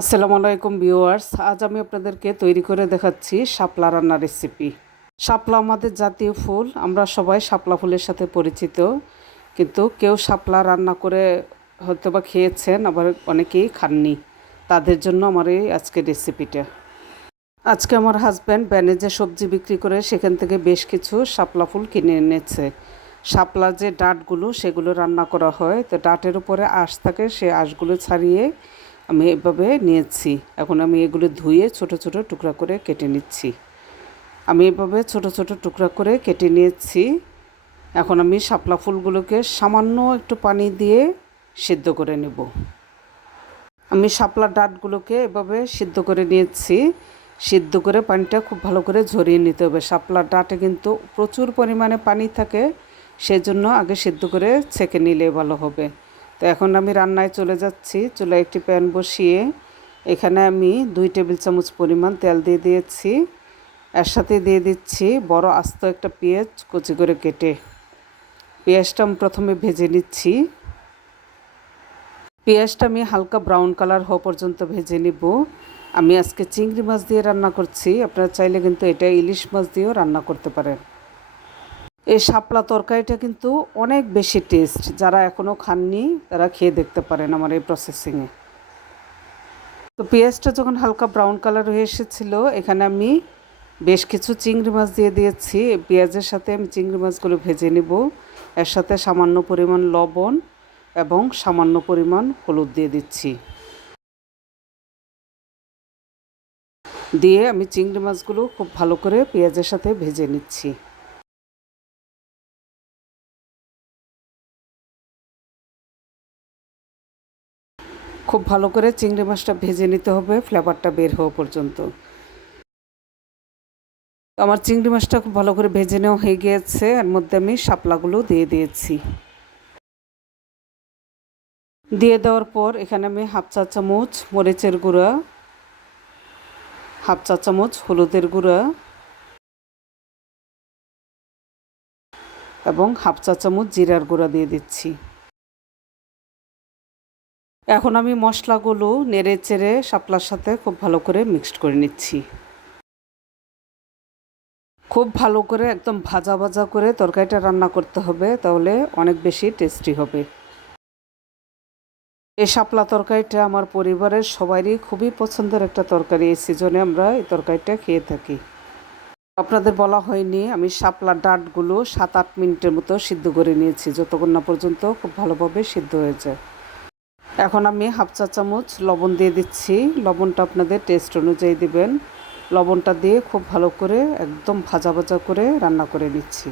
আসসালামু আলাইকুম ভিউয়ার্স, আজ আমি আপনাদেরকে তৈরি করে দেখাচ্ছি শাপলা রান্নার রেসিপি শাপলা আমাদের জাতীয় ফুল, আমরা সবাই শাপলা ফুলের সাথে পরিচিত, কিন্তু কেউ শাপলা রান্না করে হয়তো বা খেয়েছেন, আবার অনেকেই খাননি। তাদের জন্য আমার এই আজকের রেসিপিটা আজকে আমার হাজব্যান্ড ব্যানেজে সবজি বিক্রি করে সেখান থেকে বেশ কিছু শাপলা ফুল কিনে এনেছে। শাপলার যে ডাঁটগুলো, সেগুলো রান্না করা হয়। তো ডাঁটের উপরে আঁশ থাকে, সে আঁশগুলো ছাড়িয়ে আমি এভাবে নিয়েছি। এখন আমি এগুলো ধুয়ে ছোট ছোট টুকরা করে কেটে নিচ্ছি। আমি এভাবে ছোট ছোট টুকরা করে কেটে নিয়েছি। এখন আমি শাপলা ফুলগুলোকে সামান্য একটু পানি দিয়ে সিদ্ধ করে নেব। আমি শাপলা ডাঁটগুলোকে এভাবে সিদ্ধ করে নিয়েছি। সিদ্ধ করে পানিটা খুব ভালো করে ঝরিয়ে নিতে হবে। শাপলা ডাঁটে কিন্তু প্রচুর পরিমাণে পানি থাকে, সেজন্য আগে সিদ্ধ করে ছেঁকে নিলে ভালো হবে। তো এখন আমি রান্নায় চলে যাচ্ছি। চুলায় একটি প্যান বসিয়ে এখানে আমি দুই টেবিল চামচ পরিমাণ তেল দিয়ে দিয়েছি। এর সাথে দিয়ে দিচ্ছি বড় আস্ত একটা পেঁয়াজ কুচি করে কেটে। পেঁয়াজটা আমি প্রথমে ভেজে নিচ্ছি। পেঁয়াজটা আমি হালকা ব্রাউন কালার হওয়া পর্যন্ত ভেজে নিব। আমি আজকে চিংড়ি মাছ দিয়ে রান্না করছি। আপনারা চাইলে কিন্তু এটা ইলিশ মাছ দিয়েও রান্না করতে পারেন। এই শাপলা তরকারিটা কিন্তু অনেক বেশি টেস্ট যারা এখনও খাননি তারা খেয়ে দেখতে পারেন আমার এই প্রসেসিংয়ে তো পেঁয়াজটা যখন হালকা ব্রাউন কালার হয়ে এসেছিল, এখানে আমি বেশ কিছু চিংড়ি মাছ দিয়ে দিয়েছি। পেঁয়াজের সাথে আমি চিংড়ি মাছগুলো ভেজে নেব। এর সাথে সামান্য পরিমাণ লবণ এবং সামান্য পরিমাণ হলুদ দিয়ে দিচ্ছি। দিয়ে আমি চিংড়ি মাছগুলো খুব ভালো করে পেঁয়াজের সাথে ভেজে নিচ্ছি। খুব ভালো করে চিংড়ি মাছটা ভেজে নিতে হবে, ফ্লেভারটা বের হওয়া পর্যন্ত। আমার চিংড়ি মাছটা খুব ভালো করে ভেজে নেওয়া হয়ে গিয়েছে, এর মধ্যে আমি শাপলাগুলো দিয়ে দিয়েছি। দিয়ে দেওয়ার পর এখানে আমি হাফ চা চামচ মরিচের গুঁড়া, হাফ চা চামচ হলুদের গুঁড়া এবং হাফ চা চামচ জিরার গুঁড়া দিয়ে দিচ্ছি। এখন আমি মশলাগুলো নেড়ে চেড়ে শাপলার সাথে খুব ভালো করে মিক্সড করে নিচ্ছি। খুব ভালো করে একদম ভাজা ভাজা করে তরকারিটা রান্না করতে হবে, তাহলে অনেক বেশি টেস্টি হবে। এই শাপলা তরকারিটা আমার পরিবারের সবারই খুবই পছন্দের একটা তরকারি, এই সিজনে আমরা এই তরকারিটা খেয়ে থাকি। আপনাদের বলা হয়নি, আমি শাপলা ডাঁটগুলো সাত আট মিনিটের মতো সিদ্ধ করে নিয়েছি, যতক্ষণ না পর্যন্ত খুব ভালোভাবে সিদ্ধ হয়ে যায়। এখন আমি হাফ চা চামচ লবণ দিয়ে দিচ্ছি। লবণটা আপনাদের টেস্ট অনুযায়ী দিবেন। লবণটা দিয়ে খুব ভালো করে একদম ভাজা ভাজা করে রান্না করে নিচ্ছি।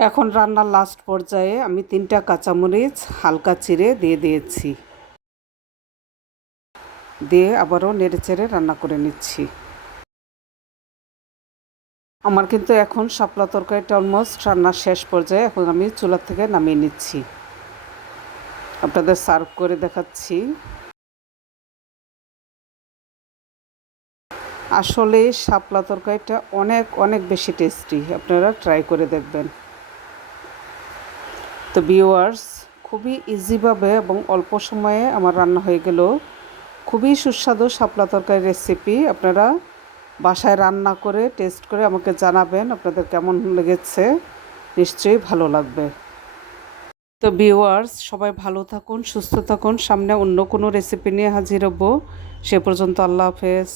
এখন রান্নার লাস্ট পর্যায়ে আমি তিনটা কাঁচামরিচ হালকা চিড়ে দিয়ে দিয়েছি। দিয়ে আবারও নেড়ে চেড়ে রান্না করে নিচ্ছি। আমার কিন্তু এখন শাপলা তরকারিটা অলমোস্ট রান্নার শেষ পর্যায়ে এখন আমি চুলা থেকে নামিয়ে নিচ্ছি। আপনাদের সার্ভ করে দেখাচ্ছি। আসলে শাপলা তরকারিটা অনেক অনেক বেশি টেস্টি আপনারা ট্রাই করে দেখবেন। তো ভিউয়ার্স খুবই ইজিভাবে এবং অল্প সময়ে আমার রান্না হয়ে গেল। খুবই সুস্বাদু শাপলা তরকারি রেসিপি আপনারা বাসায় রান্না করে টেস্ট করে আমাকে জানাবেন আপনাদের কেমন লেগেছে। নিশ্চয়ই ভালো লাগবে। তো ভিউয়ার্স, সবাই ভালো থাকুন, সুস্থ থাকুন। সামনে অন্য কোনো রেসিপি নিয়ে হাজির হব। সে পর্যন্ত আল্লাহ হাফেজ।